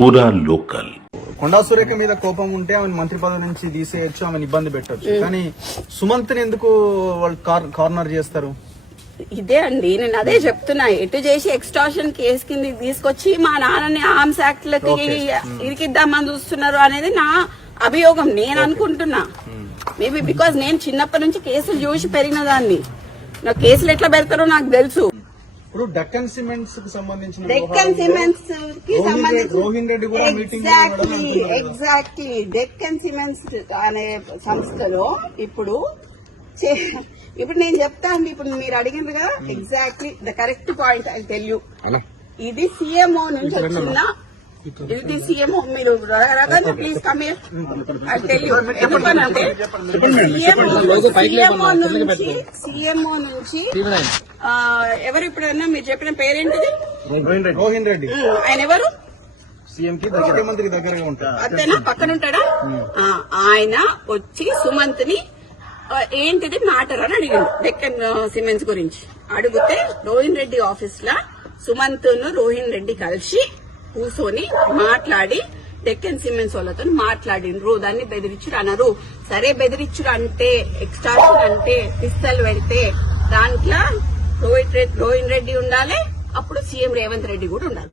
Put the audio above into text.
పూరా లోకల్. కొండా సురేఖ మీద కోపం ఉంటే ఆమెను మంత్రి పదవి నుంచి తీసేయచ్చు, ఆమెను ఇబ్బంది పెట్టచ్చు. కానీ సుమంత్ ని ఎందుకు వాళ్ళు కార్నర్ చేస్తారు? ఇదే అండి, నేను అదే చెప్తున్నా. ఎటు చేసి ఎక్స్టార్షన్ కేసు కింద తీసుకొచ్చి మా నాన్నని ఆర్మ్స్ యాక్ట్ లకి ఇరికిద్దామని చూస్తున్నారు అనేది నా అభియోగం. నేను అనుకుంటున్నా మేబీ బికాజ్ నేను చిన్నప్పటి నుంచి కేసులు చూసి పెరిగిన దాన్ని. నా కేసులు ఎట్లా పెడతారో నాకు తెలుసు. ఇప్పుడు డెక్కన్ సిమెంట్స్ కి సంబంధించిన డెక్కన్ సిమెంట్స్ కి రోహిన్ రెడ్డి కూడా మీటింగ్ ఎగ్జాక్ట్లీ డెక్కన్ సిమెంట్స్ అనే సంస్థలో ఇప్పుడు నేను చెప్తా అండి. ఇప్పుడు మీరు అడిగింది కదా, exactly the correct point I tell you. ఇది సీఎంఓ నుంచి వచ్చిన, ఇది సీఎంఓ. మీరు please come here, I tell you. ఎందుకనంటే సీఎంఓ నుంచి ఎవరు ఇప్పుడన్నా మీరు చెప్పిన పేరేంటిది? రోహిన్ రెడ్డి. ఆయన ఎవరు? సీఎం కి ముఖ్యమంత్రి దగ్గరగా ఉంటారు. అంతేనా? పక్కన ఉంటాడా? ఆయన వచ్చి సుమంత్ ని ఏంటిది మ్యాటర్ అని అడిగింది డెక్కన్ సిమెంట్స్ గురించి. అడిగితే రోహిన్ రెడ్డి ఆఫీస్ లా సుమంత్ ను రోహిన్ రెడ్డి కలిసి కూర్చొని మాట్లాడి డెక్కన్ సిమెంట్స్ వాళ్ళతో మాట్లాడినరు. దాన్ని బెదిరించుడు అన్నారు. సరే, బెదిరించుడు అంటే, ఎక్స్టార్షన్ అంటే, పిస్తల్ పెడితే దాంట్లో రోహిన్ రెడ్డి ఉండాలి, అప్పుడు సీఎం రేవంత్ రెడ్డి కూడా ఉండాలి.